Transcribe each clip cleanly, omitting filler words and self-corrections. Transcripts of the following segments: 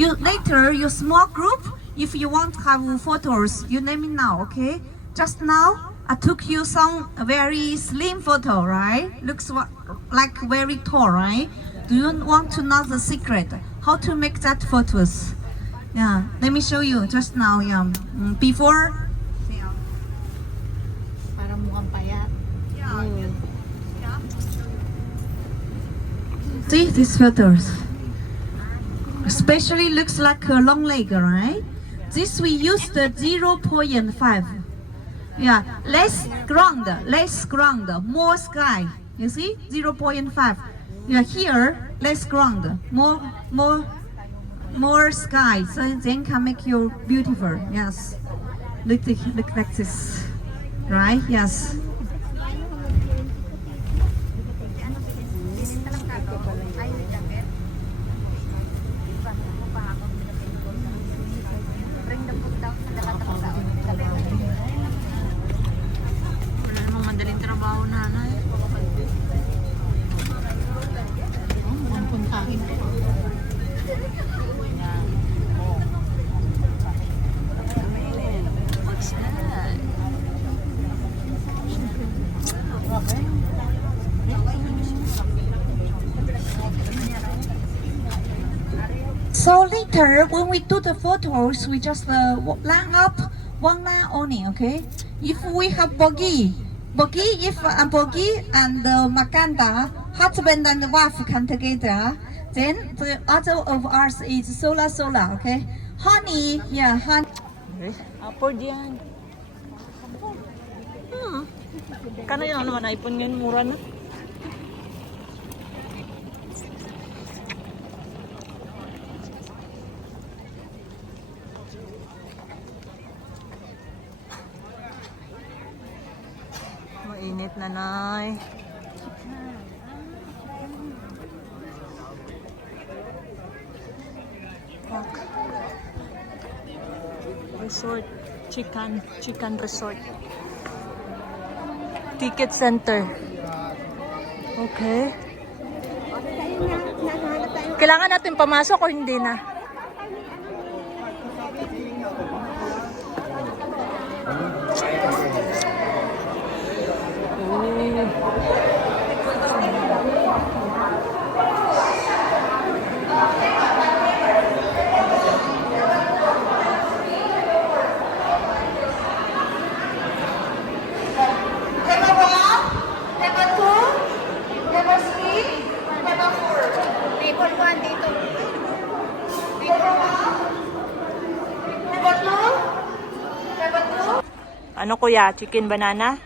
You later, your small group, if you want to have photos, you name it now, okay? Just now, I took you some very slim photo, right? Looks like very tall, right? Do you want to know the secret? How to make that photos? Yeah, let me show you just now. Yeah, before. Parang mukhang payat. See these photos. Especially looks like a long leg, right? This we use the 0.5. Yeah, less ground, more sky. You see, 0.5. Yeah, here less ground, more sky. So then can make you beautiful. Yes, look like this, right? Yes. So later, when we do the photos, we just line up one line only, okay? If we have bogie, if a bogie and Makanda, husband and wife come together, then the other of us is sola, okay? Honey, yeah, honey. Upward yan. Kano yun naman iPhone ngayon, mura na. Mainit na, Nay. Resort, chicken resort. Ticket center. Okay. Kailangan natin pamasok o hindi na? Ano kuya? Chicken banana?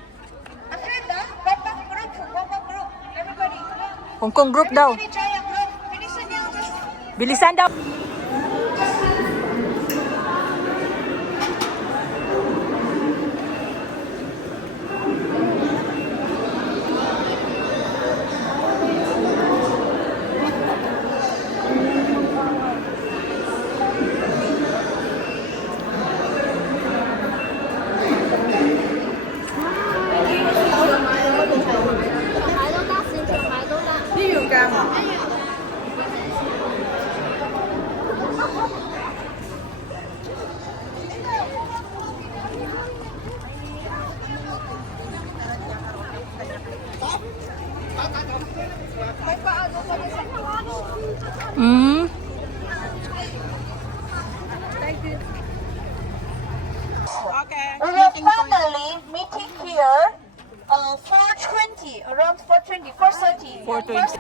Hong Kong group daw. Bilisan daw. We will finally meeting here 4:20, around 4:20, 4:30. 4:20.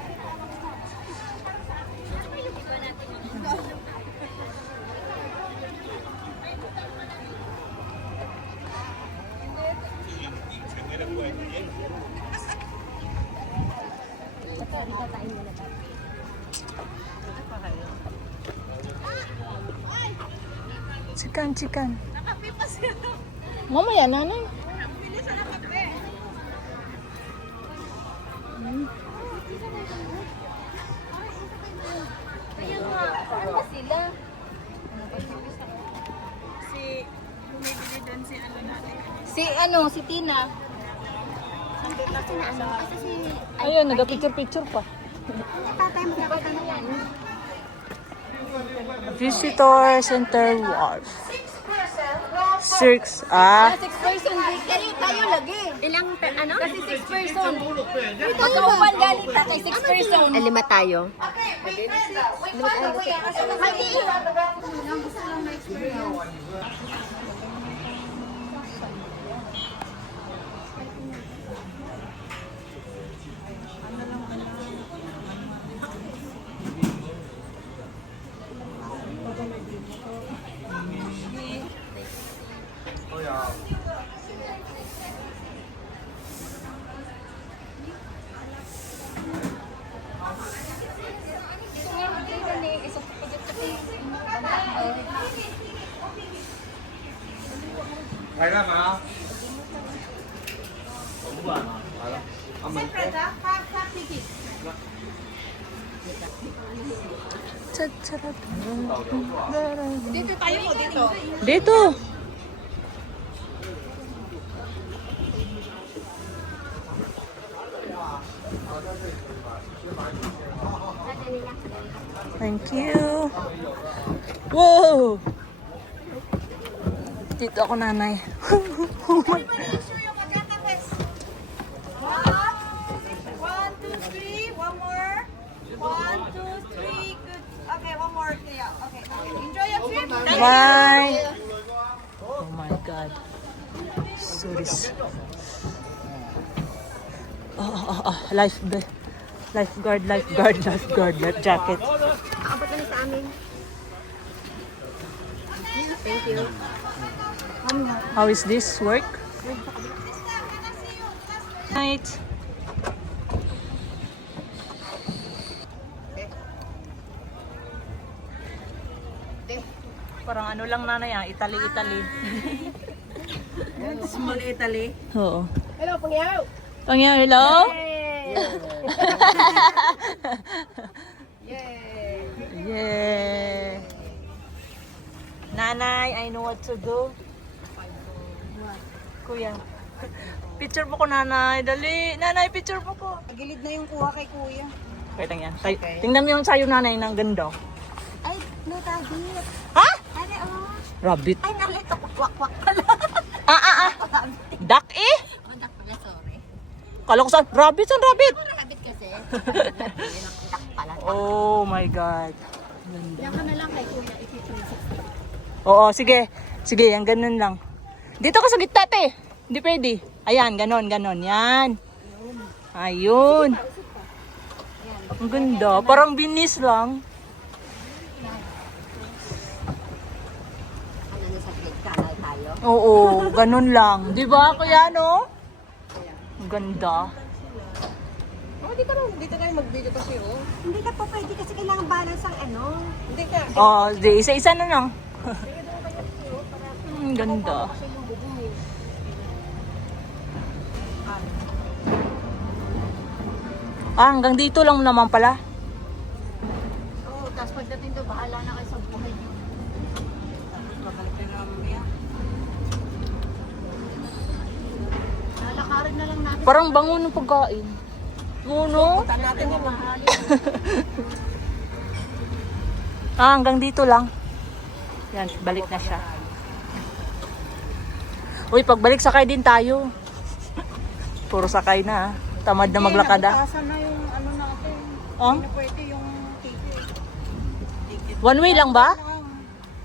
Chicken. Mamaya nanay. Ayun nga, ano sila? Si Tina. Ayun, nagka-picture pa. Tatay mo na yan. Visitor Center Wharf. 6, ah. 6 person. Tayo lagi. Ilang, ano? Kasi 6 person. Magkaupan galing ta kay 6 person. 5 tayo. Dito tayo o dito? Dito. Thank you. Wow! Dito ako, nanay. One, two, three. One more. One, two, three. Good. Okay, one more. Yeah. Okay. Enjoy your trip. Bye! Oh my God. So this. Lifeguard, life jacket. Abot na sa amin. Thank you. How is this work? Night. Parang ano lang, nanay, Italy. Small Italy. Oo. Hello, Pangyaw! Pangyaw, hello? Yeah. Nanay, I know what to do. Kuya. Picture mo ko, nanay. Dali. Nanay, picture mo ko. Gilid na yung kuha kay kuya. Wait lang yan. Tingnan mo yung sayo, nanay, ng ganda. Ay, no, rabbit. Ha? Ay, oh. Rabbit. Ay, nalito. Kwak-kwak pala. Duck eh? Mandak pala, sorry. Kala ko saan? Rabbit? Saan rabbit? Rabbit kasi. Duck pala. Oh my God. Yan ka na lang kay kuya, i-360. Oo, sige. Sige, yan, ganun lang. Dito ka sa gitna, te. Hindi pwede. Ayan, ganon. Yan. Ayun. Ang ganda. Parang binis lang. Ano na sa plate, kanal tayo? Oo, ganun lang. Di ba, kuya, no? Ang ganda. Dito ka mag-video kasi, oh. Hindi ka pa pwede kasi kailangan balance ang ano. Hindi ka. Oh, di, isa-isa na lang. Ang ganda. Hanggang dito lang naman pala. Oo, tapos pagdating doon, bahala na kayo sa buhay niyo. Babalik na naman yan. Lalakarin na lang natin. Parang bango ng pagkain. Muno? Punta natin yung mahal. Hanggang dito lang. Yan, balik na siya. Uy, pagbalik sakay din tayo. Puro sakay na. Tamad na maglakad. Nakatasan na yung ano natin. Oh? Pwede yung ticket. One way lang ba?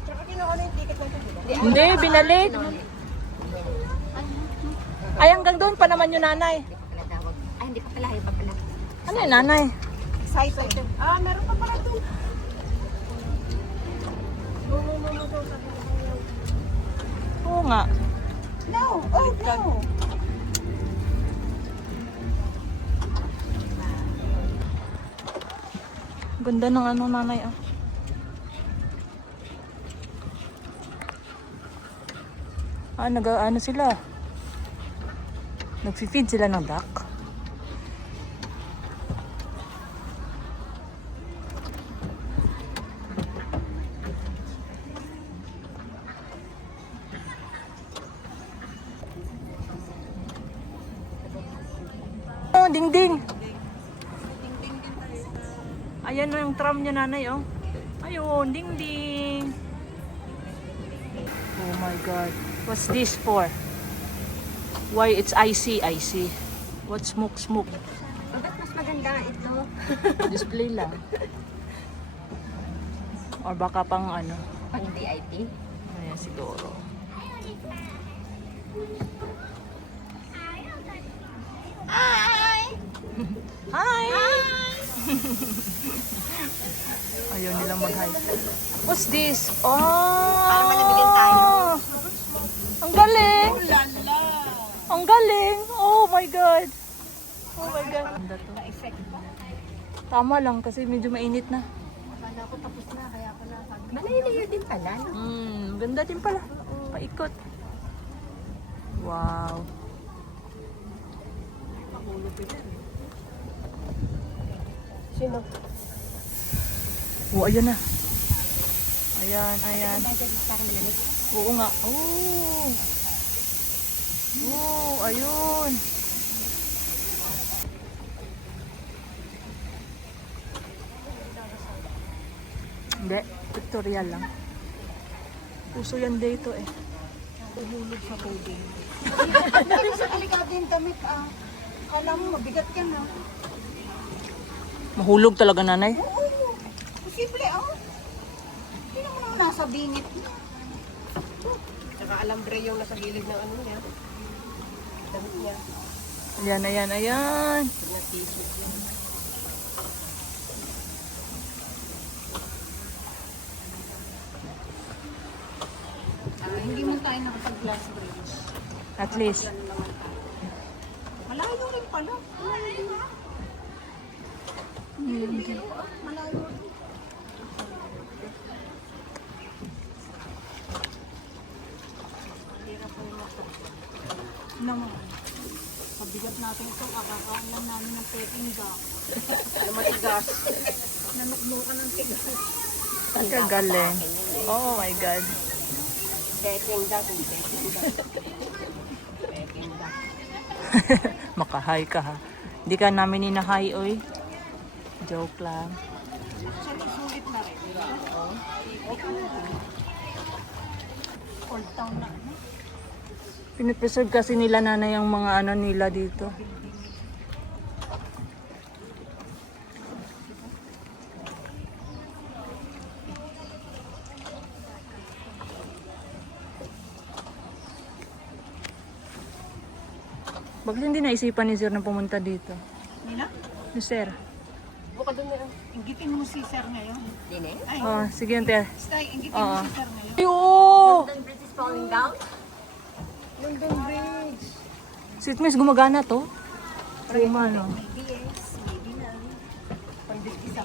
Tsaka kinuha na yung ticket mo. Hindi, binalik. Ay, hanggang doon pa naman yung nanay. Ay, hindi pa pala. Ayaw pa pala. Ano yung nanay? Excited. Meron pa pala doon. Oo nga. No. Oh, no. Ganda ng ano, nanay. Ano sila? Nagfi-feed sila ng duck. Oh, ding-ding. Ayan na yung tram niya, nanay, oh. Ayun, ding ding. Oh my God. What's this for? Why it's icy, icy. What smoke, smoke? Bakit mas maganda ito? Display lang. Or baka pang ano. Pang DIT? Ayan siguro. Hi! Hi! Ayaw nilang mag-hi. What's this? Oh! Para malamigan tayo. Ang galing! Ang galing! Oh my God! Oh my God! Ganda to. Tama lang kasi medyo mainit na. Akala ko tapos na, kaya ko na sabi. Malayo din pala, no? Ganda din pala. Paikot. Wow. Sino? Oh, ayun na. Ayan, ayan. Para malamig. Oo nga. Oh. Oh, ayun. Hindi, tutorial lang. Puso yan dito eh. Tuhulog sa tubig. Pero sa delikado yung damit, kala mo mabigat ka na. Mahulog talaga nanay. Oo, posible, Hindi naman naman nasa bingit. Saka alambre yung nasa gilid ng ano niya. Damit niya. Ayan, ayan, ayan. Na t-shirt yun. Hindi mo tayo nakapag-glass bridge. At least. Malayo rin pala. Malayo rin. Naman. Pabigat natin ito, kakakain lang namin ng peking ga. Ano matigas? Nanuknukan ng tigas. Kagaling. Oh my God. Peking da, kung peking da. Peking da. Makahay ka ha. Hindi ka namin inahay, oy. Joke lang. Sulit na rin. Old town na. Pinipreserve kasi nila nanay ang mga ano nila dito. Bakit hindi naisipan ni Sir na pumunta dito? Nila? Ni Sir? Buka doon na. Inggitin mo si Sir ngayon. Din eh. Ay, Oh, sige ante. Stay, inggitin mo si Sir ngayon. Ayo! London Bridge is falling down? London Bridge. Sitmis gumagana to? Gumano. Maybe na.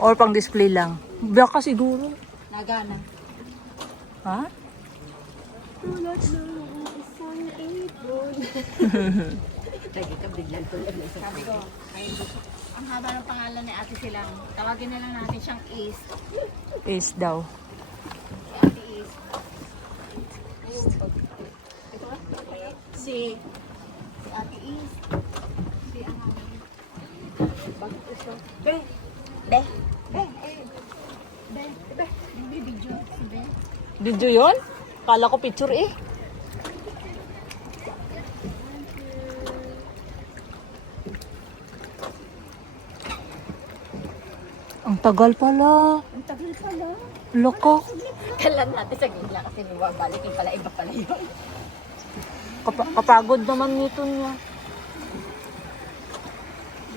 Or pang display lang. Baka siguro. Nagana. Ha? Tulad ng isang ibon. Lagi ka biglang tulad na isang Sabi ko, ay, ang haba ng pangalan ni Ate Silang. Tawagin na lang natin siyang Ace. Is daw. Si Ate Ace. Si Ate Ace. Si ano. Be. Be. Be. Hindi video. Si Be. Video yon? Kala ko picture eh. Ang tagal pala. Ang tagal pala. Loko. Kalan natin sa gitna kasi bumabalik yung pala iba pala yun. Kapagod naman nito niya.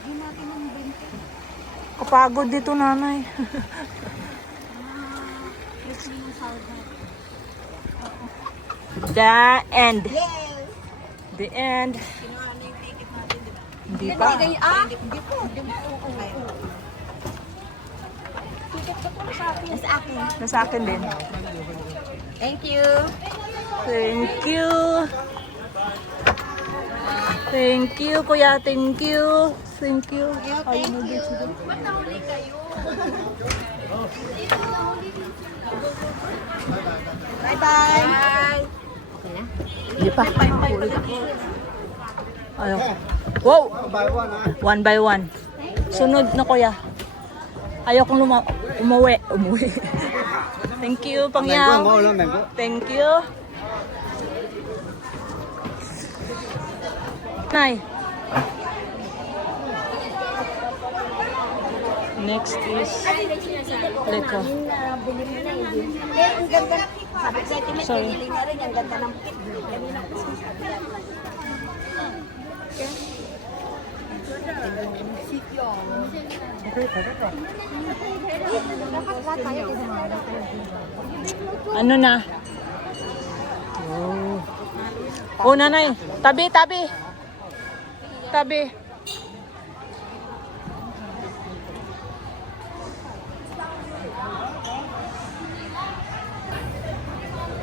Hindi natin ang 20. Kapagod dito nanay. Yes, yung sahod na. The end. Yes! The end. Kinuha na yung ticket natin, di ba? Hindi pa. Hindi po. Nasa akin. Nasa akin din. Thank you. Thank you. Thank you, kuya. Thank you. Thank you. Thank you. Bye-bye. Bye. Okay na? Hindi pa. Ayaw. Wow! One by one. Sunod na kuya. Ayaw kong umuwi. Thank you, Pangyaw. Thank you. Nay. Next is Leko. Ang ganda. Sabi ko sa Timmy, Sorry. pinili niya rin. Ang ganda ng pit. Kanina ko kasi Ano na? Oh, nanay. Tabi, tabi. Tabi.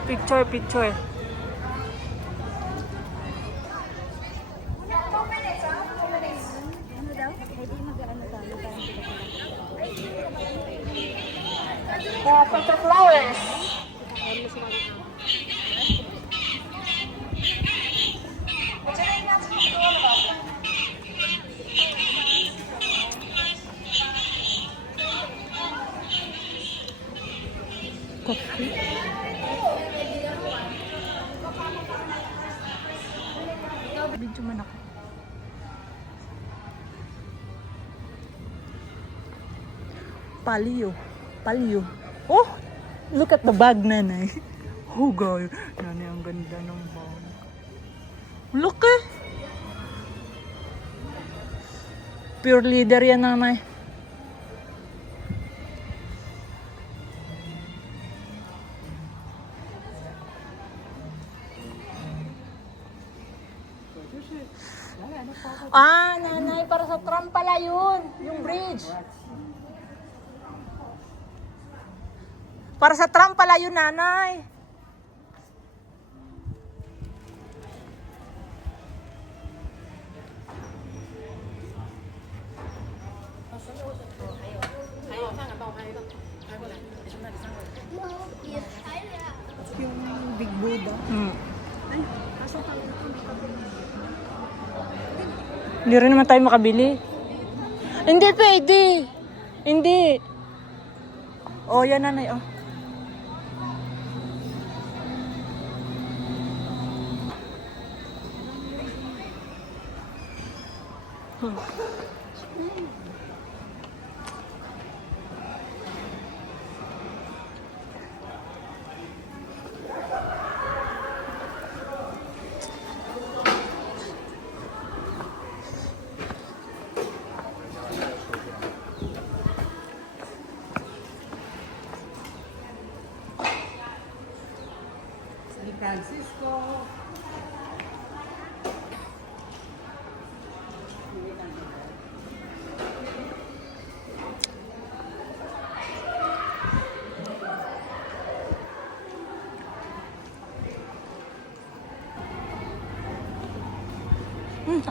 Picture, picture. Picture flowers. Coffee. Video man ako. Palio. Palio. Oh! Look at the bag, nanay. Oh, God. Nanay, ang ganda ng bag. Look eh. Pure leader yan, nanay. Ah, nanay, para sa tram pala yun. Yung bridge. Para sa tram pala yun, nanay. Yung Big Buddha. Hindi rin naman tayo makabili. Hindi pwede. Hindi. Oh, yan nanay, oh.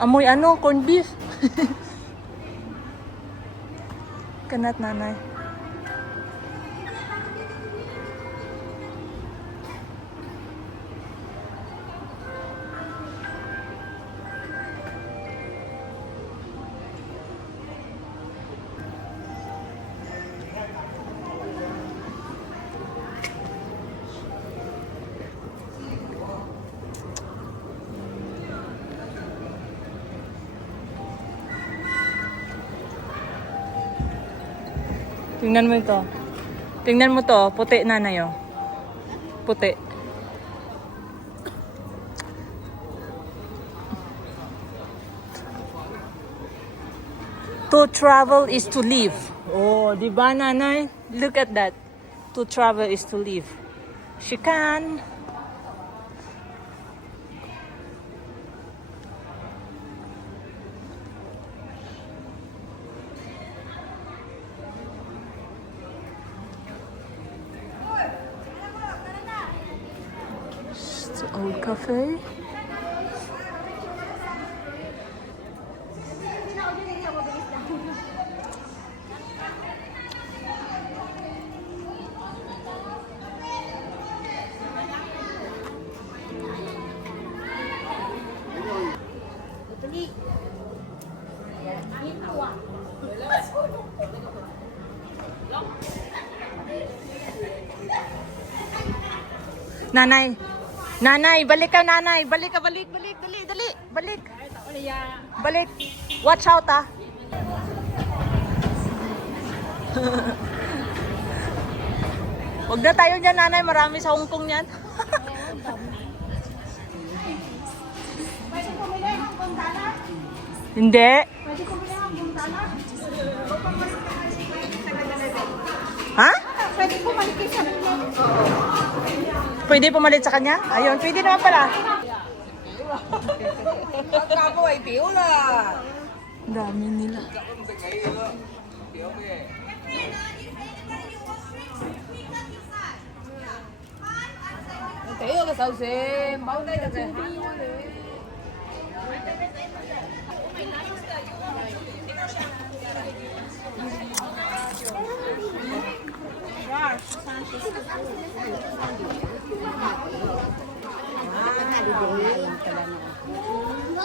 Amoy ano, corned beef. Kanat, nanay. Tingnan mo ito. Tingnan mo to, puti nanay, oh. Puti. To travel is to live. Oh, di ba nanay? Look at that. To travel is to live. She can. It's the old cafe. Nanay. Nanay, balik ka, nanay. Balik ka, balik. Dali. Balik. Balik. Watch out, ah. Huwag na tayo dyan, nanay. Marami sa Hong Kong yan. Hindi. Ha? Pwede pumalit sa kanya? Ayun, pwede naman pala. Ang dami nila.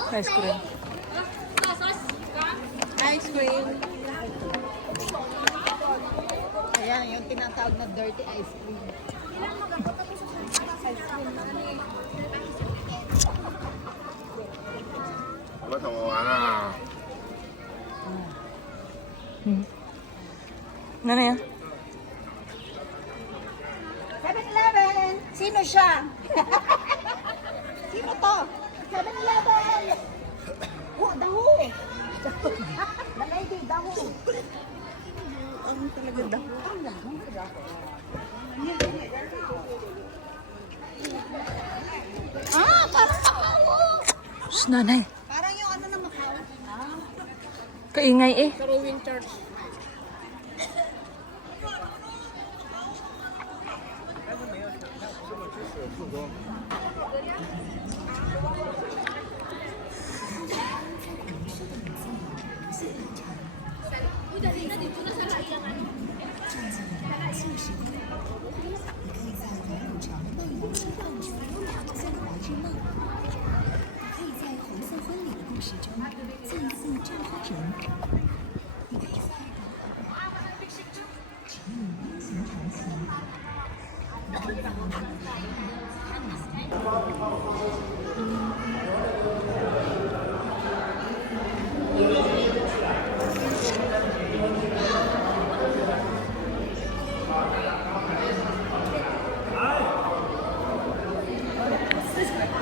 Ice cream. Ice cream. Ayan, yung tinatawag na dirty ice cream. Ano yan? 7-Eleven! Sino siya? Sino to? 7-Eleven! Oh, daho! The lady, daho! Ang talaga daho? Ang daho. Ah, parang makawo! Shh, nanay. Parang yung ano na makawo. Kaingay eh. Pero winter.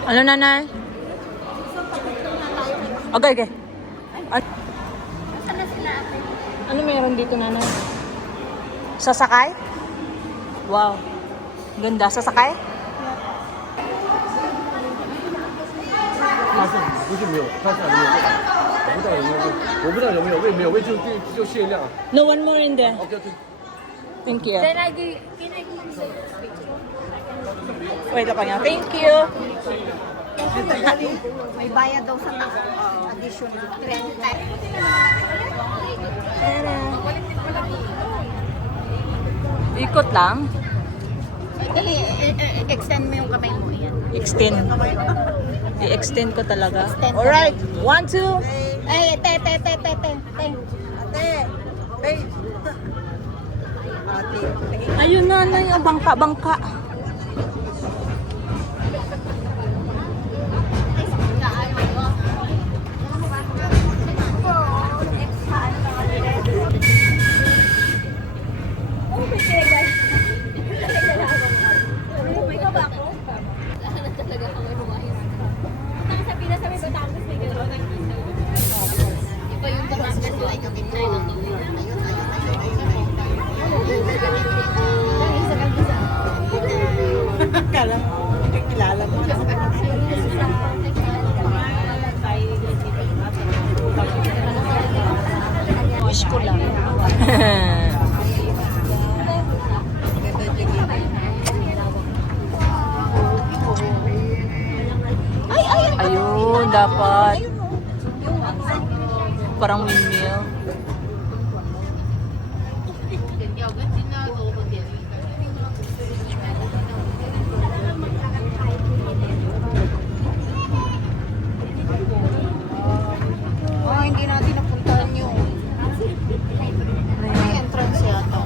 Ano, nanay? Okay. Saan na sila ate? Ano meron dito, nanay? Sasakay? Wow. Ganda. Sasakay? 他是不是没有？他是还没有，我不知道有没有，我不知道有没有，没有位就限量。 No, one more in there. OK OK。 Thank you. Can I give you Wait lang niya. Thank you. May bayad daw sa additional 30. Ikot lang. Dali, extend mo yung kamay mo. Yan. Extend. I-extend ko talaga. Extend. Alright. 1, 2. Ay, te. Ayun, nanay. Ang bangka. Kala mo, kilala mo. Wish ko lang. Ayun, dapat. Parang windmill. Oh, hindi natin napuntahan yung may entrance yata.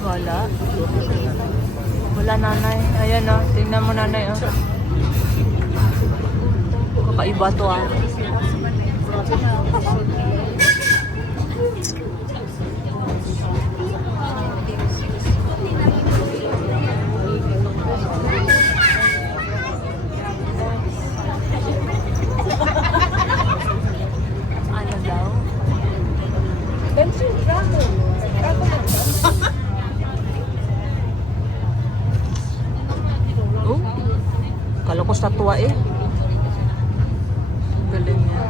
Wala. Wala, nanay. Ayan, no. Iba to ah. Ano daw? Oh, kala ko statwa eh. Galing niya.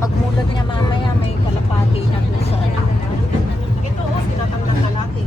Pagmulat niya mamaya, may kalapati na doon sa ano. Ito, sinatang ng kalate.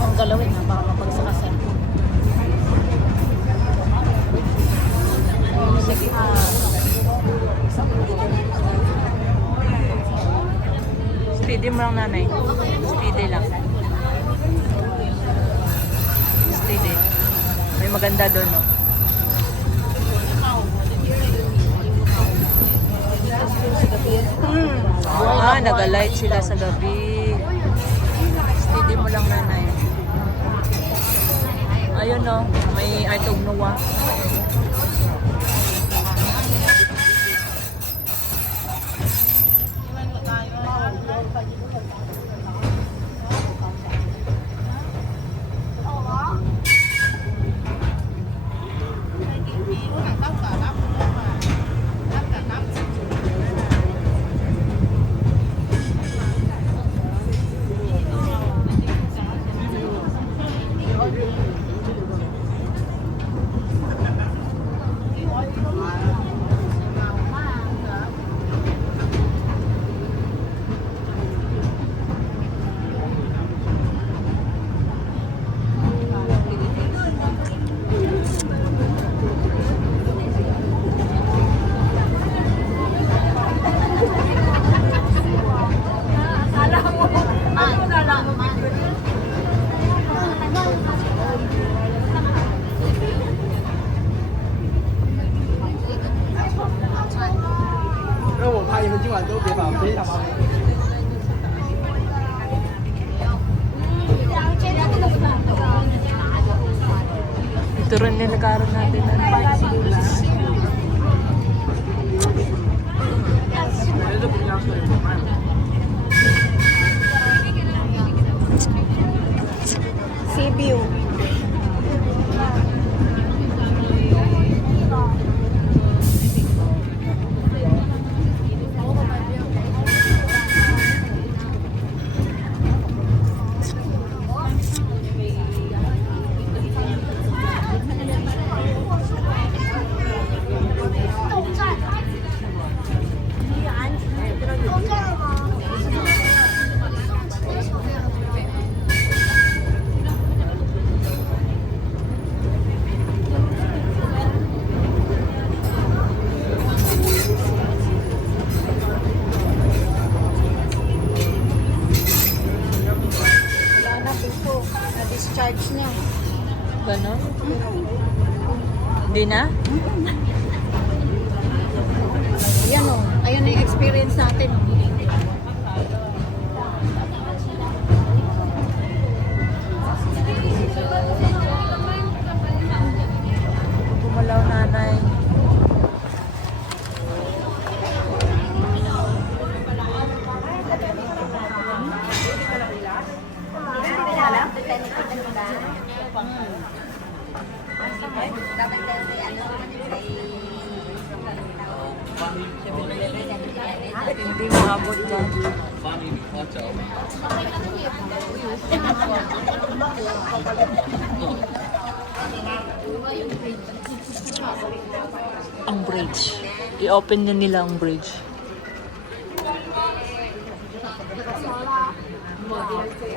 Ang galawin na, baka mapagsakasan. Sige. Speedy mo lang nanay. Speedy lang. Steady. May maganda doon, no? Nag-alight sila sa gabi. Steady mo lang nanay. Ayun, no? May Art of Noah. Ito rin nilakaran natin. Sea view. Na-discharge niya. Ganon? Hindi na? Ayan o. Ayan na yung experience natin. Pumalaw nanay. Hindi maabot yan. Ang bridge. I-open na nila ang bridge.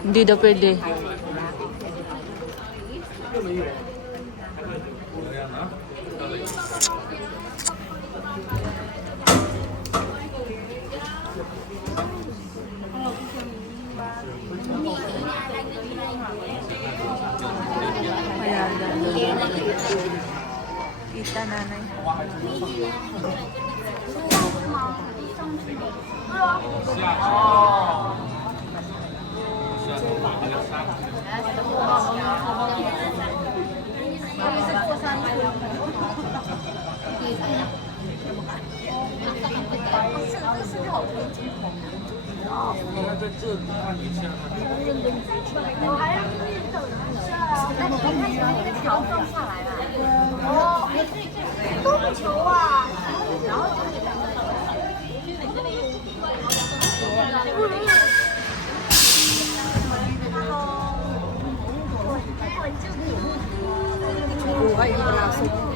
Hindi daw pwede. 又没有。Ayan, ganun. Kita nanay.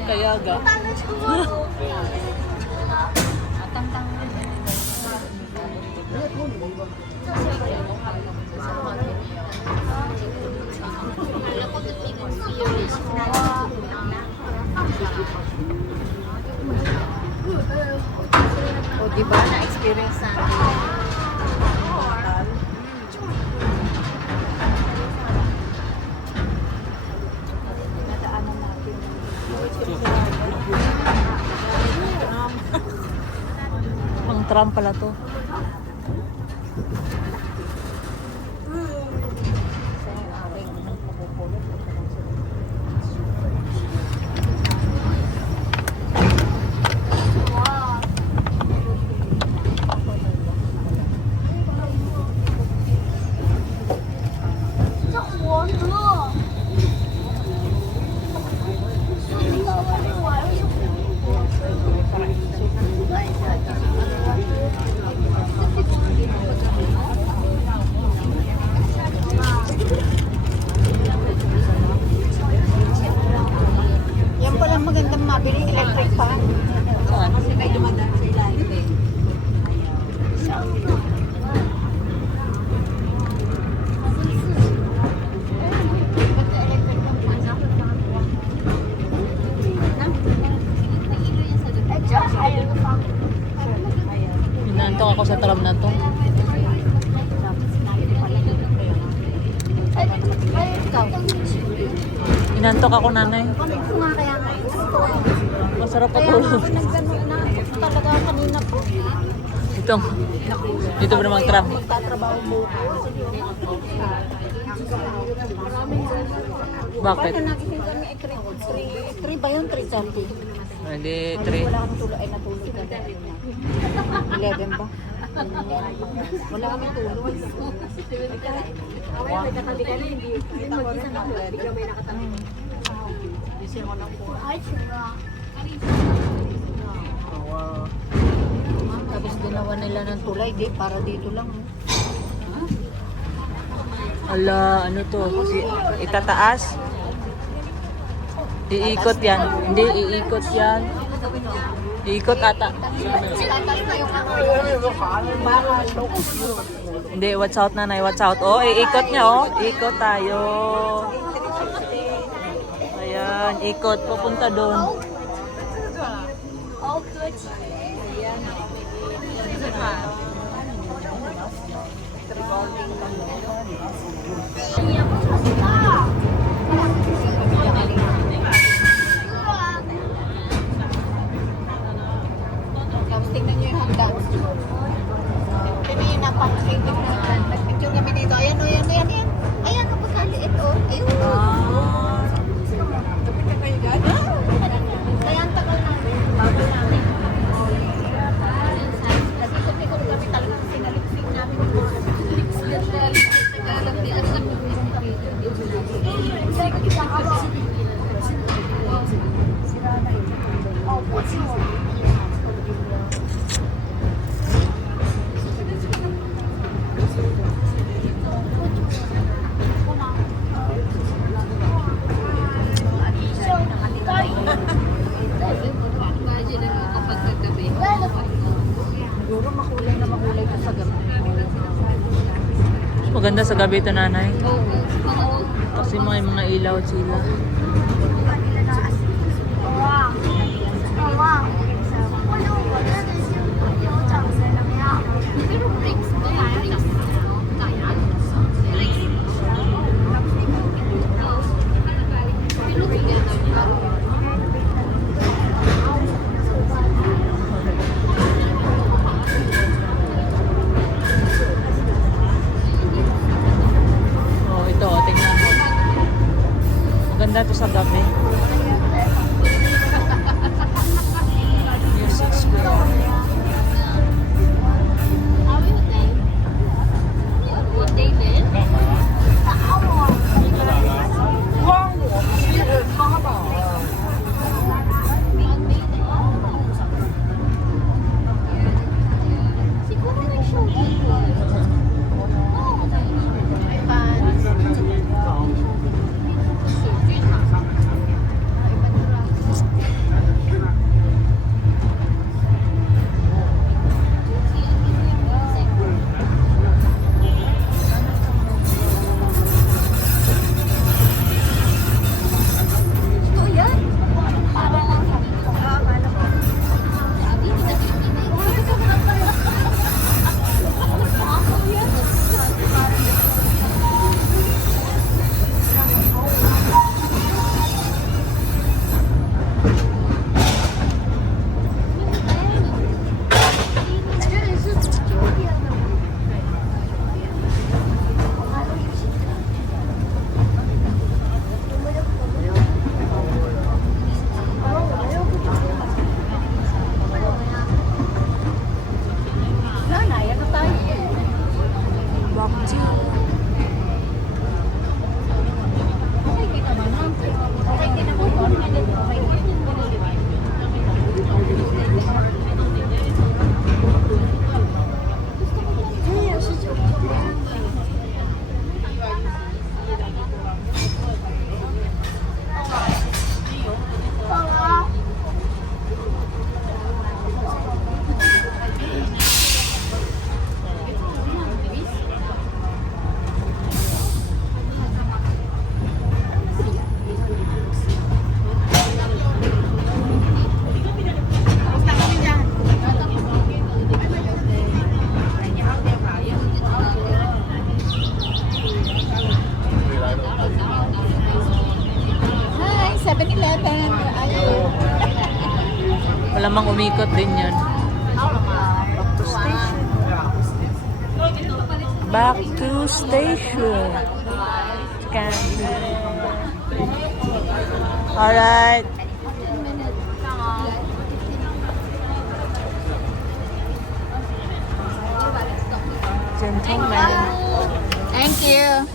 Kaya ga. O, diba? Na-experience natin. Pang tram pala to. Yan palang magandang mabili, electric fan. Saan? Kasi may dumadaan sa ilalim eh. Inantok ako sa tram na to. Inantok ako, nanay. Masarap patulog. Talaga kanina po. Dito ba namang tram? Tatrabaho mo. Bakit? Nagising kami ay 3 ba yun? 3 something. Hindi, 3. Wala kami tulog ay natulog na. 11 ba? Wala kami tulog. Away, may katabi ka na, hindi mag-isa na. Hindi ka may nakatabi. Gising ko lang po. Ay, sura. Tapos ginawa nila ng tulay, di, para dito lang. Ala, ano to? Itataas? Iikot yan. Hindi, iikot yan. Iikot ata. Hindi, watch out, nanay. Watch out. Oh, iikot niya, oh. Ikot tayo. Ayan, ikot. Pupunta doon. Tapos tingnan nyo yung hagdan. Tingnan yung napakasitig na hagdan. Nag-picture kami dito. Ayan o, ayan, ayan, ayan. Ayan, napakaliit o. Ayun. Kapit ka kayo dyan? Kaya ang tagal namin. Bago namin. Kasi ikot-ikot kami talagang sinalipsing namin yung mga lipstick na Tagalog niya. Siguro makulay na makulay ito sa gabi. Maganda sa gabi ito, nanay. Oo. Kasi Kasi may mga ilaw sila. Oh, ito, oh, tingnan mo. Maganda to sa gabi. Music Square. Hi, 7-Eleven. Ayun. Malamang umikot din yun. Back to station. Alright. Gentlemen. Thank you.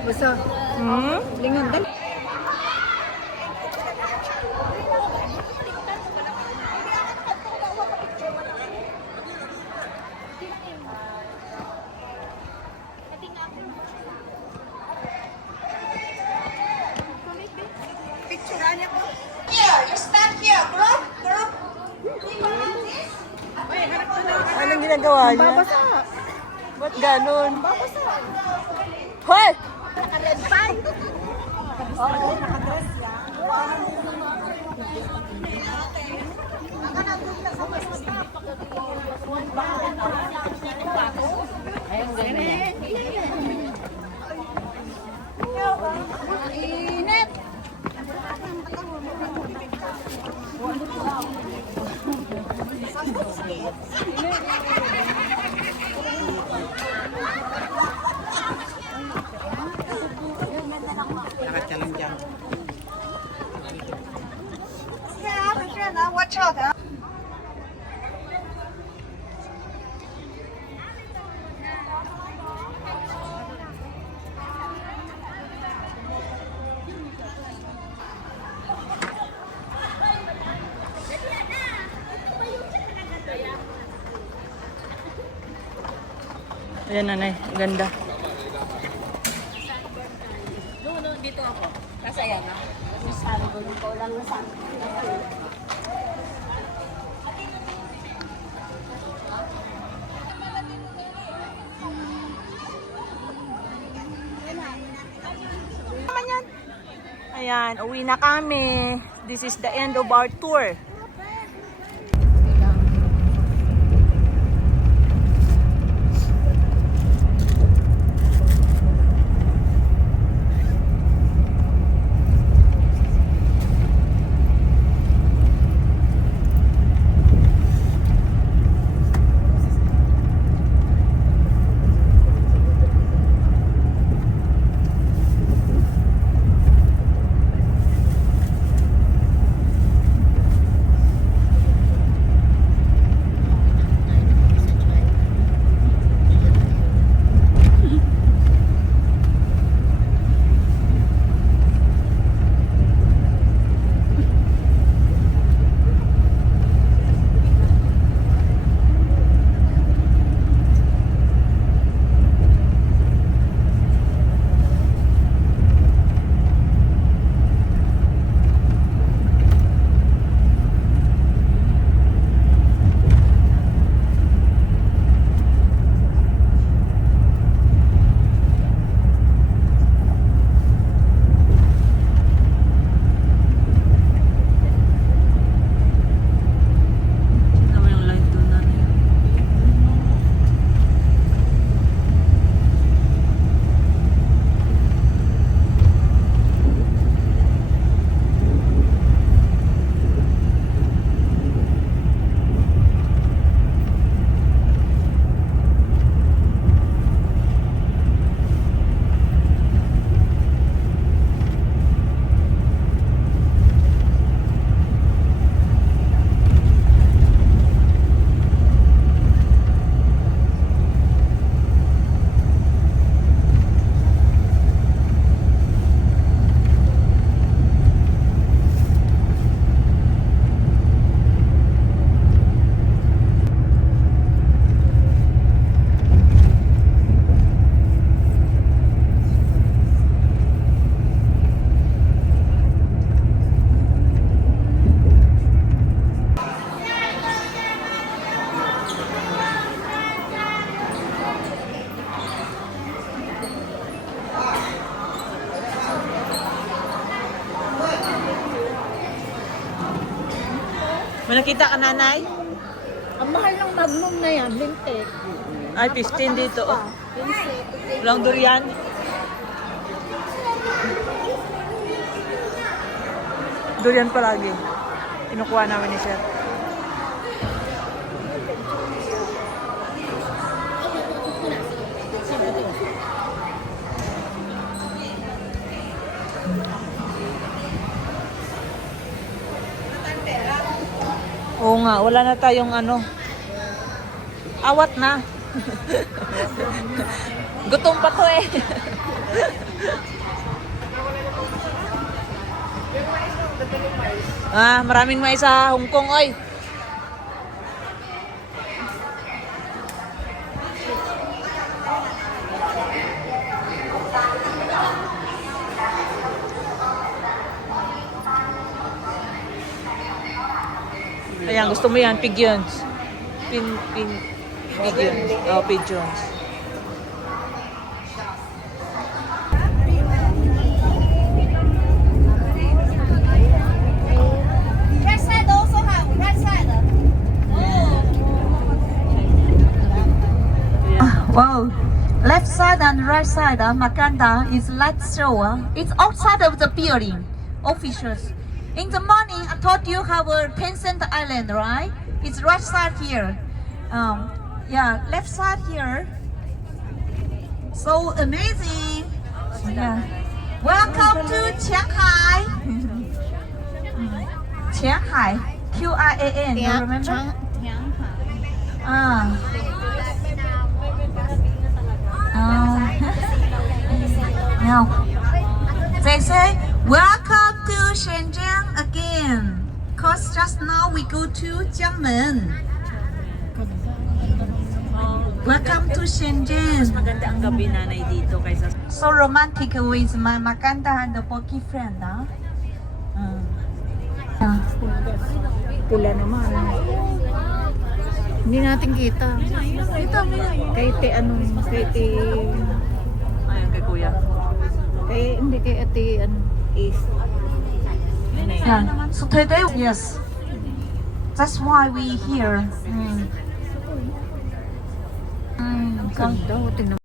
Basta, lingon din. Here, you stand here. Group. Anong ginagawa niya? Ba't ganun? Hoy! Init. Watch out. Ayan, nanay. Ganda. Dito ako. Kasi yan, sa sunburn ko lang na sunburn. Ayan, uwi na kami. This is the end of our tour. May nakita ka, nanay? Ang mahal ng Magnum na yan, lintik. Ay, 15 dito. Oh. Lintik. Walang durian. Durian palagi. Kinukuha namin ni Sir. Oo nga, wala na tayong ano. Awat na. Gutom pa to eh. Maraming mais sa Hong Kong, oy. Ayan, gusto mo yan, pigeons. Pigeons. Oh, pigeons. Right side also have, right side. Wow. Left side and right side, Makanda is light show. It's outside of the building. Officials. In the morning, I thought you have a Tencent Island, right? It's right side here. Yeah, left side here. So amazing. Yeah. Welcome to Chiang Hai. Chiang Hai. Qian. You remember? Now, they say, welcome to Shenzhen again. Cause just now we go to Jiangmen. Welcome to Shenzhen. Maganda ang gabi, nanay, dito kaysa... So romantic with my Makanda and the Boki friend, huh? Pula naman. Hindi natin kita. Kay te ano, kay te... Ayun, kay kuya. Kay, hindi kay ate ano, Ace. Yeah. So today, yes. That's why we here. Ganda, tingnan